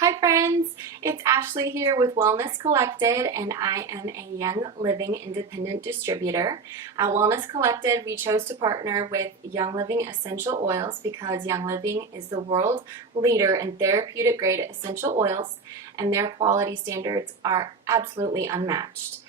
Hi friends, it's Ashley here with Wellness Collected, and I am a Young Living independent distributor. At Wellness Collected, we chose to partner with Young Living Essential Oils because Young Living is the world leader in therapeutic grade essential oils, and their quality standards are absolutely unmatched.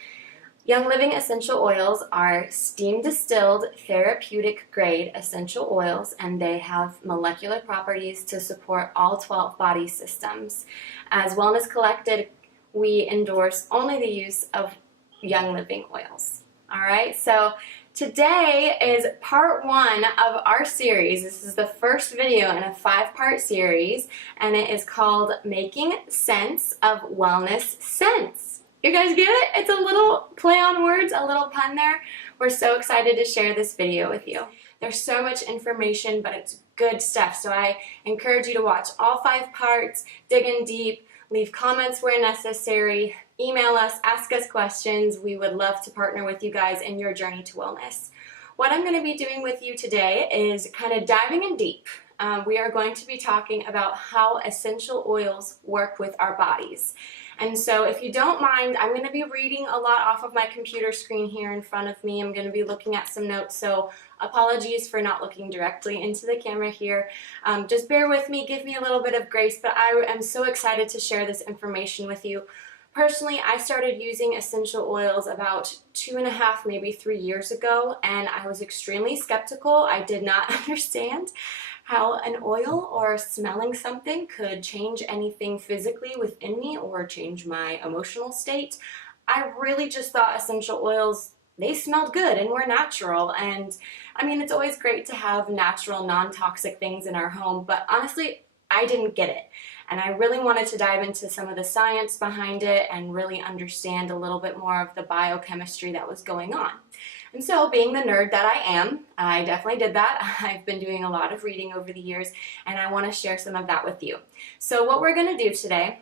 Young Living essential oils are steam distilled therapeutic grade essential oils, and they have molecular properties to support all 12 body systems. As Wellness Collected, we endorse only the use of Young Living oils. All right, so today is part 1 of our series. This is the first video in a 5-part series, and it is called Making Sense of Wellness Sense. You guys get it? It's a little play on words, a little pun there. We're so excited to share this video with you. There's so much information, but it's good stuff. So I encourage you to watch all 5 parts, dig in deep, leave comments where necessary, email us, ask us questions. We would love to partner with you guys in your journey to wellness. What I'm going to be doing with you today is kind of diving in deep. We are going to be talking about how essential oils work with our bodies. And so if you don't mind, I'm going to be reading a lot off of my computer screen here in front of me. I'm going to be looking at some notes, so apologies for not looking directly into the camera here. Just bear with me, give me a little bit of grace, but I am so excited to share this information with you. Personally, I started using essential oils about 2.5, maybe 3 years ago, and I was extremely skeptical. I did not understand how an oil or smelling something could change anything physically within me or change my emotional state. I really just thought essential oils, they smelled good and were natural. And I mean, it's always great to have natural, non-toxic things in our home, but honestly, I didn't get it. And I really wanted to dive into some of the science behind it and really understand a little bit more of the biochemistry that was going on. And so, being the nerd that I am, I definitely did that. I've been doing a lot of reading over the years, and I want to share some of that with you. So what we're going to do today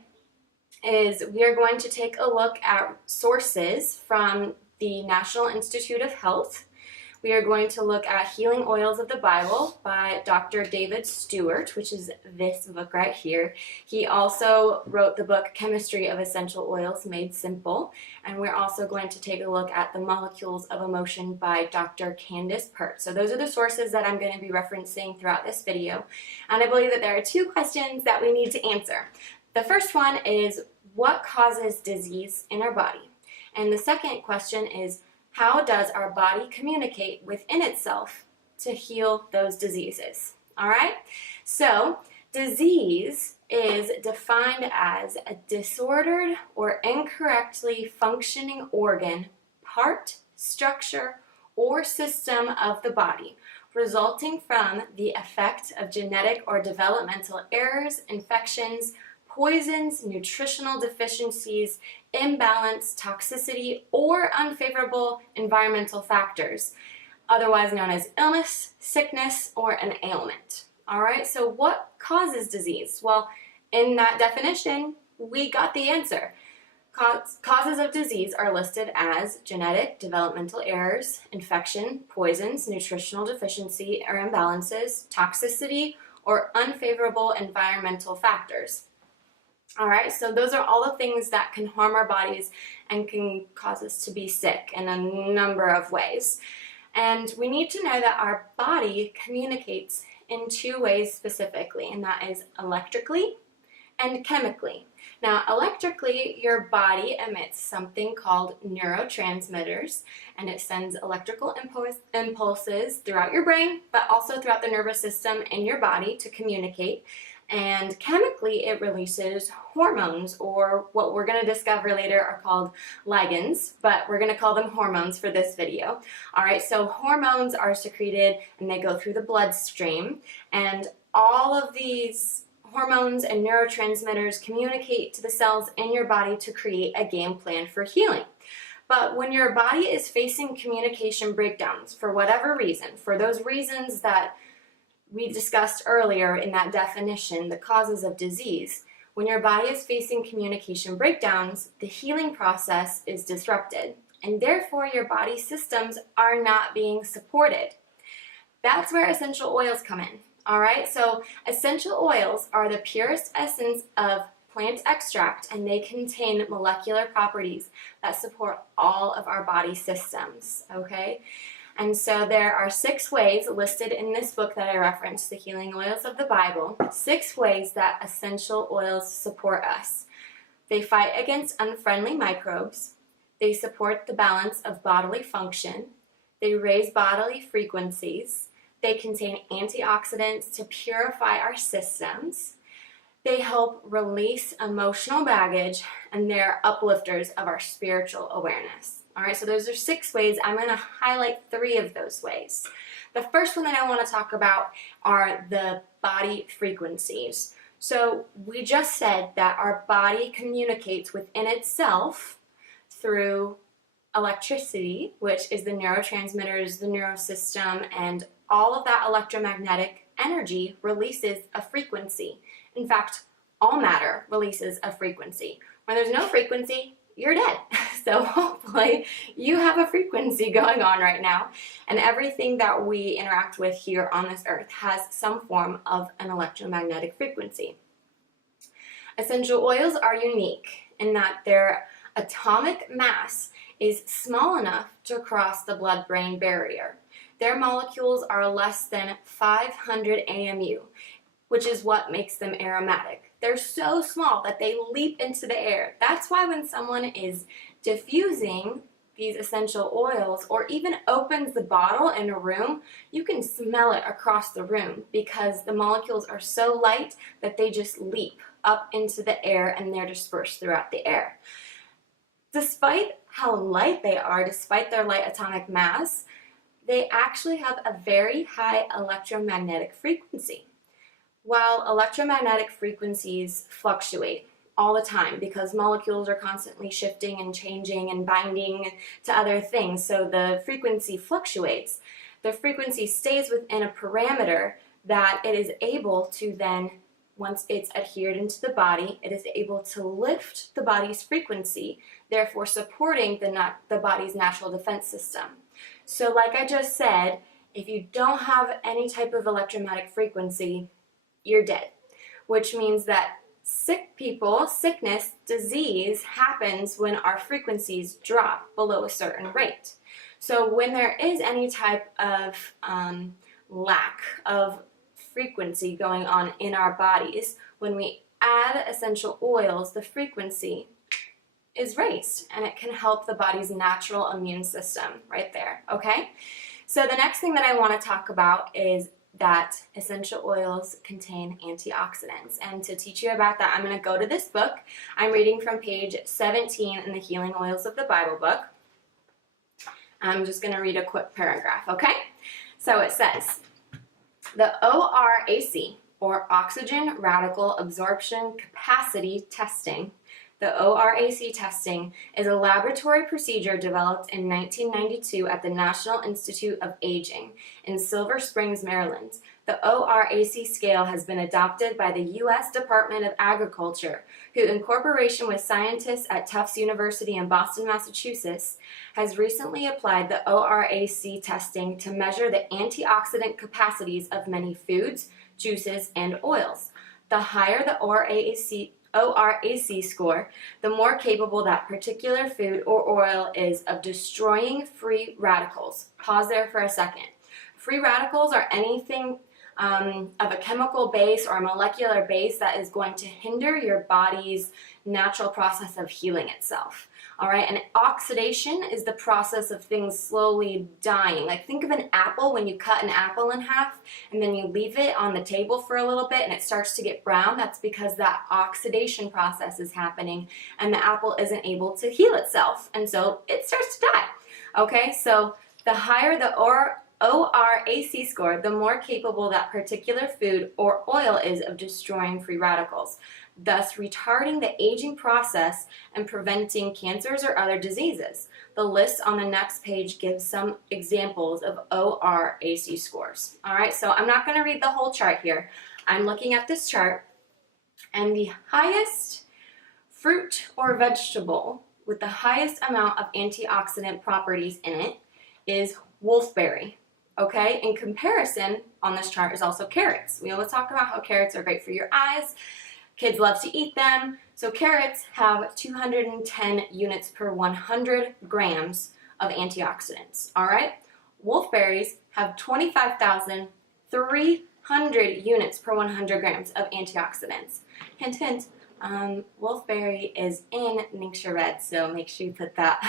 is we are going to take a look at sources from the National Institute of Health. We are going to look at Healing Oils of the Bible by Dr. David Stewart, which is this book right here. He also wrote the book Chemistry of Essential Oils Made Simple. And we're also going to take a look at The Molecules of Emotion by Dr. Candace Pert. So those are the sources that I'm going to be referencing throughout this video. And I believe that there are 2 questions that we need to answer. The first one is, what causes disease in our body? And the second question is, how does our body communicate within itself to heal those diseases? All right? So, disease is defined as a disordered or incorrectly functioning organ, part, structure, or system of the body, resulting from the effect of genetic or developmental errors, infections, poisons, nutritional deficiencies, imbalance, toxicity, or unfavorable environmental factors, otherwise known as illness, sickness, or an ailment. All right, so what causes disease? Well, in that definition, we got the answer. Causes of disease are listed as genetic, developmental errors, infection, poisons, nutritional deficiency or imbalances, toxicity, or unfavorable environmental factors. All right, so those are all the things that can harm our bodies and can cause us to be sick in a number of ways. And we need to know that our body communicates in 2 ways specifically, and that is electrically and chemically. Now, electrically, your body emits something called neurotransmitters, and it sends electrical impulses throughout your brain, but also throughout the nervous system in your body to communicate. And chemically, it releases hormones, or what we're going to discover later are called ligands, but we're going to call them hormones for this video. All right, so hormones are secreted and they go through the bloodstream, and all of these hormones and neurotransmitters communicate to the cells in your body to create a game plan for healing. But when your body is facing communication breakdowns for whatever reason, for those reasons that we discussed earlier in that definition, the causes of disease, when your body is facing communication breakdowns, the healing process is disrupted, and therefore your body systems are not being supported. That's where essential oils come in. All right, so essential oils are the purest essence of plant extract, and they contain molecular properties that support all of our body systems, okay? And so there are 6 ways listed in this book that I referenced, The Healing Oils of the Bible, 6 ways that essential oils support us. They fight against unfriendly microbes. They support the balance of bodily function. They raise bodily frequencies. They contain antioxidants to purify our systems. They help release emotional baggage, and they're uplifters of our spiritual awareness. All right, so those are 6 ways. I'm going to highlight 3 of those ways. The first one that I want to talk about are the body frequencies. So we just said that our body communicates within itself through electricity, which is the neurotransmitters, the neurosystem, and all of that electromagnetic energy releases a frequency. In fact, all matter releases a frequency. When there's no frequency, you're dead. So hopefully you have a frequency going on right now, and everything that we interact with here on this earth has some form of an electromagnetic frequency. Essential oils are unique in that their atomic mass is small enough to cross the blood-brain barrier. Their molecules are less than 500 AMU, which is what makes them aromatic. They're so small that they leap into the air. That's why when someone is diffusing these essential oils or even opens the bottle in a room, you can smell it across the room because the molecules are so light that they just leap up into the air and they're dispersed throughout the air. Despite how light they are, despite their light atomic mass, they actually have a very high electromagnetic frequency. While electromagnetic frequencies fluctuate all the time because molecules are constantly shifting and changing and binding to other things, so the frequency fluctuates, the frequency stays within a parameter that it is able to then, once it's adhered into the body, it is able to lift the body's frequency, therefore supporting the body's natural defense system. So like I just said, if you don't have any type of electromagnetic frequency, you're dead, which means that sickness, disease happens when our frequencies drop below a certain rate. So when there is any type of lack of frequency going on in our bodies, when we add essential oils, the frequency is raised and it can help the body's natural immune system right there, okay? So the next thing that I want to talk about is that essential oils contain antioxidants. And to teach you about that, I'm going to go to this book. I'm reading from page 17 in the Healing Oils of the Bible book. I'm just going to read a quick paragraph, okay? So it says, the ORAC, or Oxygen Radical Absorption Capacity Testing, the ORAC testing is a laboratory procedure developed in 1992 at the National Institute of Aging in Silver Springs, Maryland. The ORAC scale has been adopted by the U.S. Department of Agriculture, who, in cooperation with scientists at Tufts University in Boston, Massachusetts, has recently applied the ORAC testing to measure the antioxidant capacities of many foods, juices, and oils. The higher the ORAC score, the more capable that particular food or oil is of destroying free radicals. Pause there for a second. Free radicals are anything of a chemical base or a molecular base that is going to hinder your body's natural process of healing itself. All right, and oxidation is the process of things slowly dying. Like think of an apple when you cut an apple in half and then you leave it on the table for a little bit and it starts to get brown. That's because that oxidation process is happening and the apple isn't able to heal itself, and so it starts to die. Okay, so the higher the ORAC score, the more capable that particular food or oil is of destroying free radicals, thus retarding the aging process and preventing cancers or other diseases. The list on the next page gives some examples of ORAC scores. All right, so I'm not going to read the whole chart here. I'm looking at this chart, and the highest fruit or vegetable with the highest amount of antioxidant properties in it is wolfberry. Okay, in comparison on this chart is also carrots. We always talk about how carrots are great for your eyes. Kids love to eat them. So carrots have 210 units per 100 grams of antioxidants, all right? Wolfberries have 25,300 units per 100 grams of antioxidants. Hint, hint, wolfberry is in Ningxia Red, so make sure you put that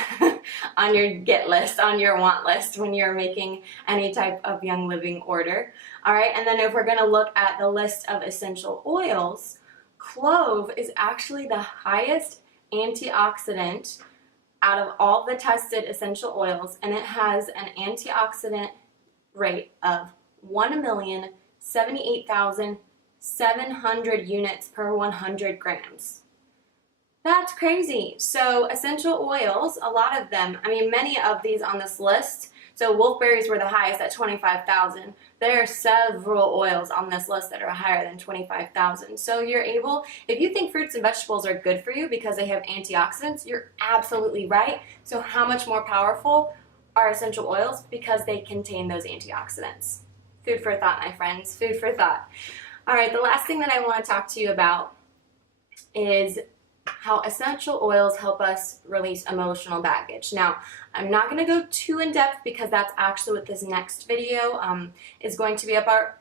on your get list, on your want list when you're making any type of Young Living order. All right, and then if we're gonna look at the list of essential oils, clove is actually the highest antioxidant out of all the tested essential oils, and it has an antioxidant rate of 1,078,700 units per 100 grams. That's crazy. So essential oils, a lot of them, I mean, many of these on this list, so wolfberries were the highest at 25,000. There are several oils on this list that are higher than 25,000. So you're able, if you think fruits and vegetables are good for you because they have antioxidants, you're absolutely right. So how much more powerful are essential oils? Because they contain those antioxidants. Food for thought, my friends, food for thought. All right, the last thing that I want to talk to you about is how essential oils help us release emotional baggage. Now, I'm not going to go too in depth because that's actually what this next video is going to be about.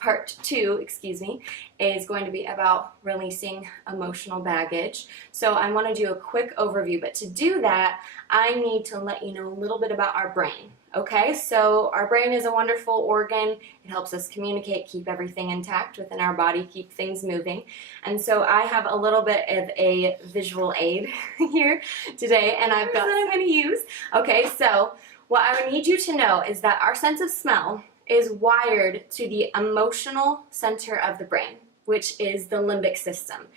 Part 2, excuse me, is going to be about releasing emotional baggage. So I want to do a quick overview, but to do that, I need to let you know a little bit about our brain. Okay, so our brain is a wonderful organ. It helps us communicate, keep everything intact within our body, keep things moving. And so I have a little bit of a visual aid here today, and I've got that I'm going to use. Okay, so what I would need you to know is that our sense of smell is wired to the emotional center of the brain, which is the limbic system.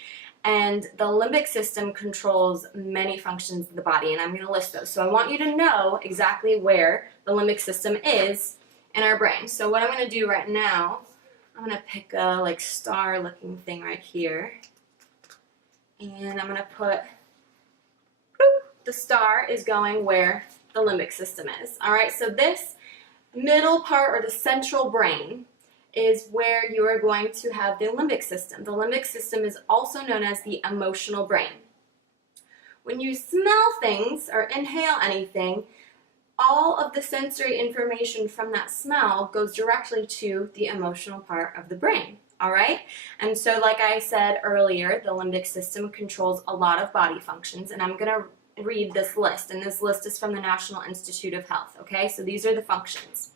And the limbic system controls many functions of the body, and I'm going to list those. So I want you to know exactly where the limbic system is in our brain. So what I'm going to do right now, I'm going to pick a star looking thing right here, and I'm going to put, the star is going where the limbic system is. All right, so this middle part, or the central brain, is where you are going to have the limbic system. The limbic system is also known as the emotional brain. When you smell things or inhale anything, all of the sensory information from that smell goes directly to the emotional part of the brain. All right? And so like I said earlier, the limbic system controls a lot of body functions, and I'm going to read this list, and this list is from the National Institute of Health. Okay? So these are the functions.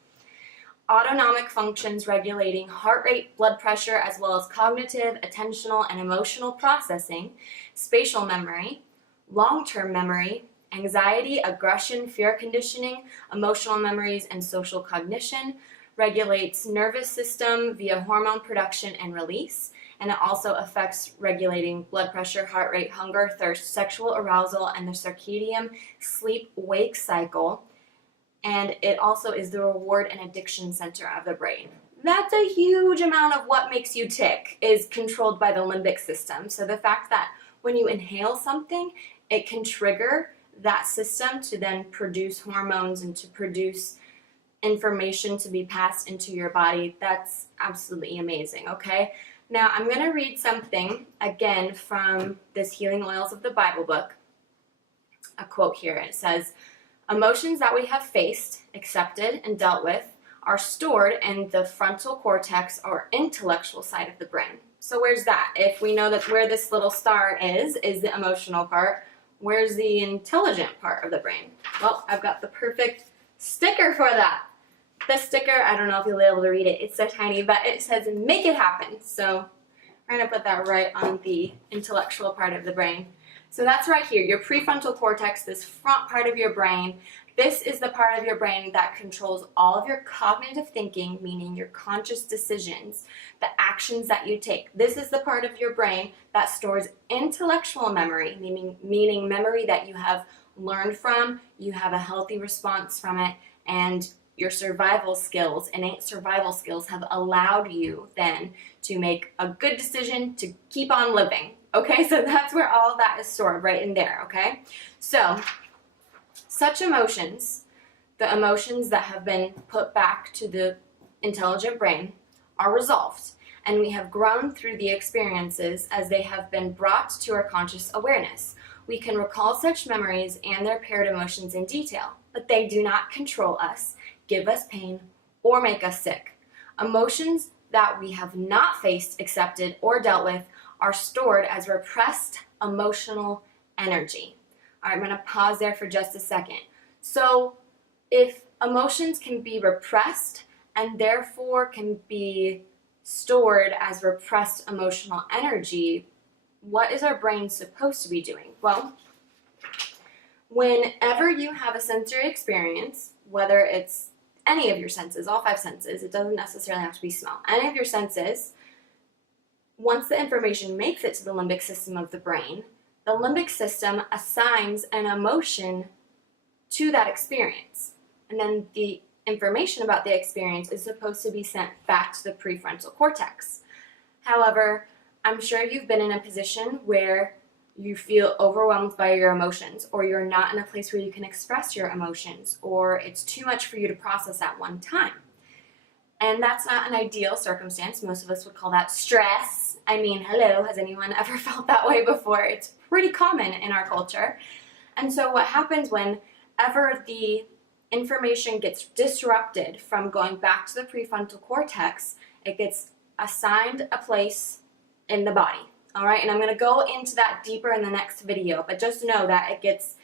Autonomic functions regulating heart rate, blood pressure, as well as cognitive, attentional, and emotional processing, spatial memory, long-term memory, anxiety, aggression, fear conditioning, emotional memories, and social cognition, regulates nervous system via hormone production and release, and it also affects regulating blood pressure, heart rate, hunger, thirst, sexual arousal, and the circadian sleep-wake cycle. And it also is the reward and addiction center of the brain. That's a huge amount of what makes you tick is controlled by the limbic system. So the fact that when you inhale something, it can trigger that system to then produce hormones and to produce information to be passed into your body, that's absolutely amazing, okay? Now I'm going to read something again from this Healing Oils of the Bible book, a quote here. It says, "Emotions that we have faced, accepted, and dealt with are stored in the frontal cortex or intellectual side of the brain." So where's that? If we know that where this little star is the emotional part, where's the intelligent part of the brain? Well, I've got the perfect sticker for that. The sticker, I don't know if you'll be able to read it, it's so tiny, but it says "make it happen." So we're going to put that right on the intellectual part of the brain. So that's right here, your prefrontal cortex, this front part of your brain. This is the part of your brain that controls all of your cognitive thinking, meaning your conscious decisions, the actions that you take. This is the part of your brain that stores intellectual memory, meaning memory that you have learned from, you have a healthy response from it, and your survival skills, innate survival skills, have allowed you then to make a good decision to keep on living. Okay, so that's where all that is stored, right in there, okay? So, such emotions, the emotions that have been put back to the intelligent brain, are resolved. and we have grown through the experiences as they have been brought to our conscious awareness. We can recall such memories and their paired emotions in detail, but they do not control us, give us pain, or make us sick. Emotions that we have not faced, accepted, or dealt with are stored as repressed emotional energy. All right, I'm going to pause there for just a second. So if emotions can be repressed and therefore can be stored as repressed emotional energy, what is our brain supposed to be doing? Well, whenever you have a sensory experience, whether it's any of your senses, all 5 senses, it doesn't necessarily have to be smell, any of your senses, once the information makes it to the limbic system of the brain, the limbic system assigns an emotion to that experience. And then the information about the experience is supposed to be sent back to the prefrontal cortex. However, I'm sure you've been in a position where you feel overwhelmed by your emotions, or you're not in a place where you can express your emotions, or it's too much for you to process at one time. And that's not an ideal circumstance. Most of us would call that stress. I mean, hello, has anyone ever felt that way before? It's pretty common in our culture. And so what happens whenever the information gets disrupted from going back to the prefrontal cortex, it gets assigned a place in the body. All right, and I'm going to go into that deeper in the next video, but just know that it's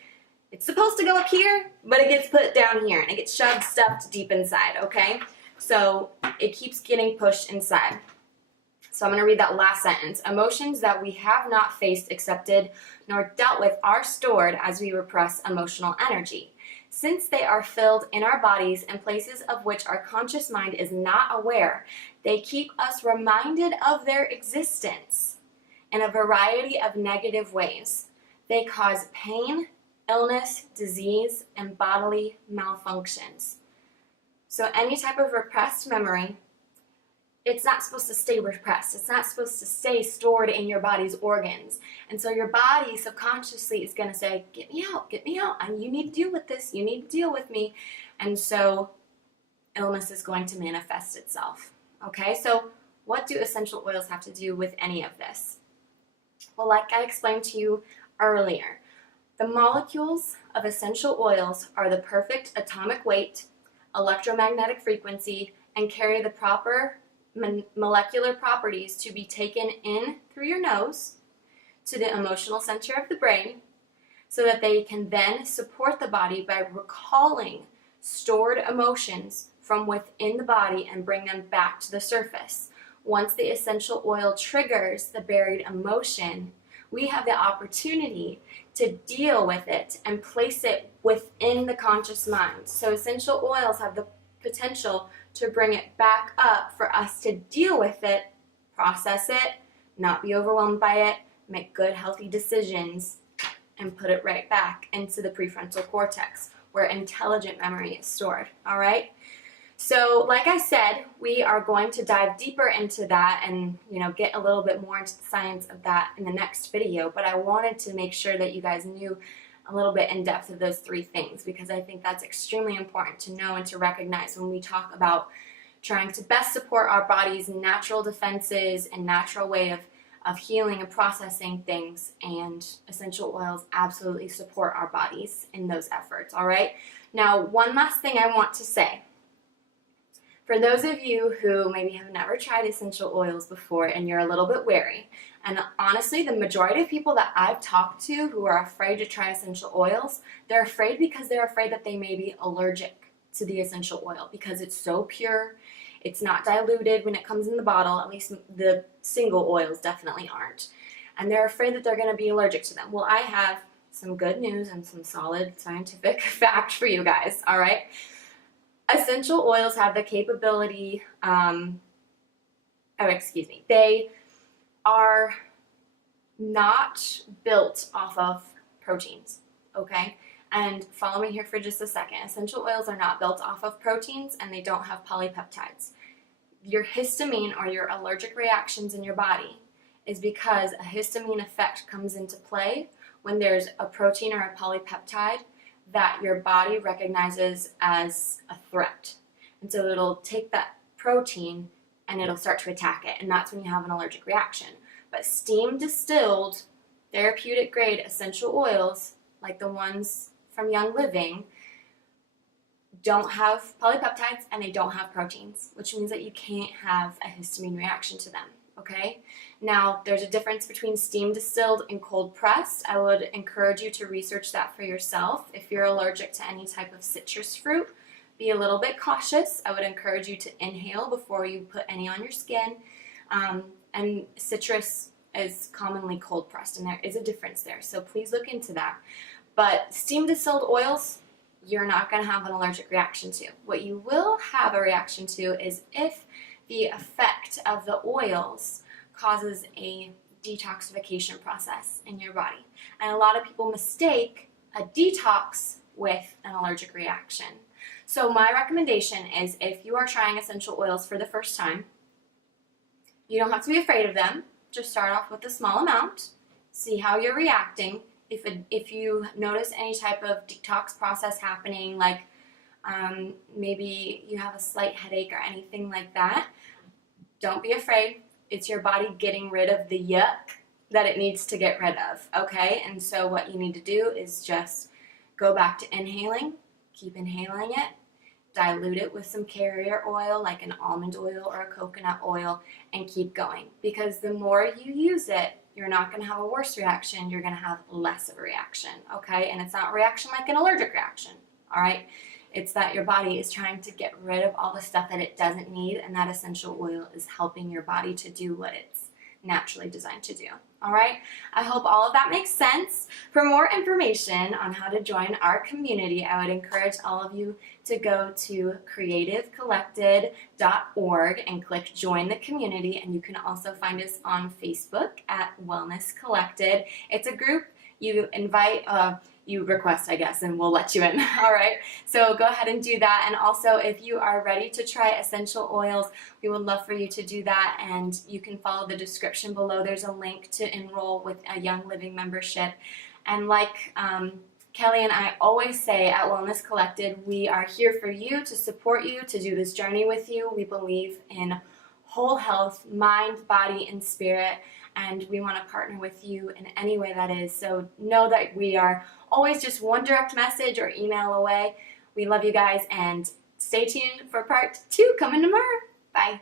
supposed to go up here, but it gets put down here, and it gets shoved, stuffed deep inside, okay? So it keeps getting pushed inside. So I'm going to read that last sentence. Emotions that we have not faced, accepted, nor dealt with are stored as we repress emotional energy. Since they are filled in our bodies in places of which our conscious mind is not aware, they keep us reminded of their existence in a variety of negative ways. They cause pain, illness, disease, and bodily malfunctions. So any type of repressed memory, it's not supposed to stay repressed. It's not supposed to stay stored in your body's organs. And so your body subconsciously is going to say, get me out, and you need to deal with this, you need to deal with me. And so illness is going to manifest itself. Okay, so what do essential oils have to do with any of this? Well, like I explained to you earlier, the molecules of essential oils are the perfect atomic weight, electromagnetic frequency, and carry the proper molecular properties to be taken in through your nose to the emotional center of the brain, so that they can then support the body by recalling stored emotions from within the body and bring them back to the surface. Once the essential oil triggers the buried emotion, we have the opportunity to deal with it and place it within the conscious mind. So essential oils have the potential to bring it back up for us to deal with it, process it, not be overwhelmed by it, make good, healthy decisions, and put it right back into the prefrontal cortex where intelligent memory is stored. All right? So like I said, we are going to dive deeper into that and get a little bit more into the science of that in the next video, but I wanted to make sure that you guys knew a little bit in depth of those 3 things, because I think that's extremely important to know and to recognize when we talk about trying to best support our body's natural defenses and natural way of healing and processing things, and essential oils absolutely support our bodies in those efforts. All right? Now, one last thing I want to say. For those of you who maybe have never tried essential oils before and you're a little bit wary, and honestly, the majority of people that I've talked to who are afraid to try essential oils, they're afraid because they're afraid that they may be allergic to the essential oil because it's so pure, it's not diluted when it comes in the bottle, at least the single oils definitely aren't. And they're afraid that they're going to be allergic to them. Well, I have some good news and some solid scientific fact for you guys, all right? Essential oils have the capability, they are not built off of proteins, okay? And follow me here for just a second. Essential oils are not built off of proteins, and they don't have polypeptides. Your histamine or your allergic reactions in your body is because a histamine effect comes into play when there's a protein or a polypeptide that your body recognizes as a threat. And so it'll take that protein and it'll start to attack it, and that's when you have an allergic reaction. But steam distilled, therapeutic grade essential oils, like the ones from Young Living, don't have polypeptides and they don't have proteins, which means that you can't have a histamine reaction to them, okay? Now, there's a difference between steam distilled and cold pressed. I would encourage you to research that for yourself. If you're allergic to any type of citrus fruit, be a little bit cautious. I would encourage you to inhale before you put any on your skin. And citrus is commonly cold pressed, and there is a difference there, so please look into that. But steam distilled oils, you're not going to have an allergic reaction to. What you will have a reaction to is if the effect of the oils causes a detoxification process in your body. And a lot of people mistake a detox with an allergic reaction. So my recommendation is, if you are trying essential oils for the first time, you don't have to be afraid of them. Just start off with a small amount, see how you're reacting. If you notice any type of detox process happening, like maybe you have a slight headache or anything like that, don't be afraid. It's your body getting rid of the yuck that it needs to get rid of, okay? And so what you need to do is just go back to inhaling, keep inhaling it, dilute it with some carrier oil like an almond oil or a coconut oil, and keep going. Because the more you use it, you're not going to have a worse reaction, you're going to have less of a reaction, okay? And it's not a reaction like an allergic reaction, all right? It's that your body is trying to get rid of all the stuff that it doesn't need, and that essential oil is helping your body to do what it's naturally designed to do, all right? I hope all of that makes sense. For more information on how to join our community, I would encourage all of you to go to creativecollected.org and click join the community, and you can also find us on Facebook at Wellness Collected. It's a group you invite, you request, I guess, and we'll let you in, all right? So go ahead and do that. And also, if you are ready to try essential oils, we would love for you to do that, and you can follow the description below. There's a link to enroll with a Young Living membership. And like Kelly and I always say at Wellness Collected, we are here for you, to support you, to do this journey with you. We believe in whole health, mind, body, and spirit, and we want to partner with you in any way that is. So know that we are always just one direct message or email away. We love you guys, and stay tuned for part 2 coming tomorrow. Bye.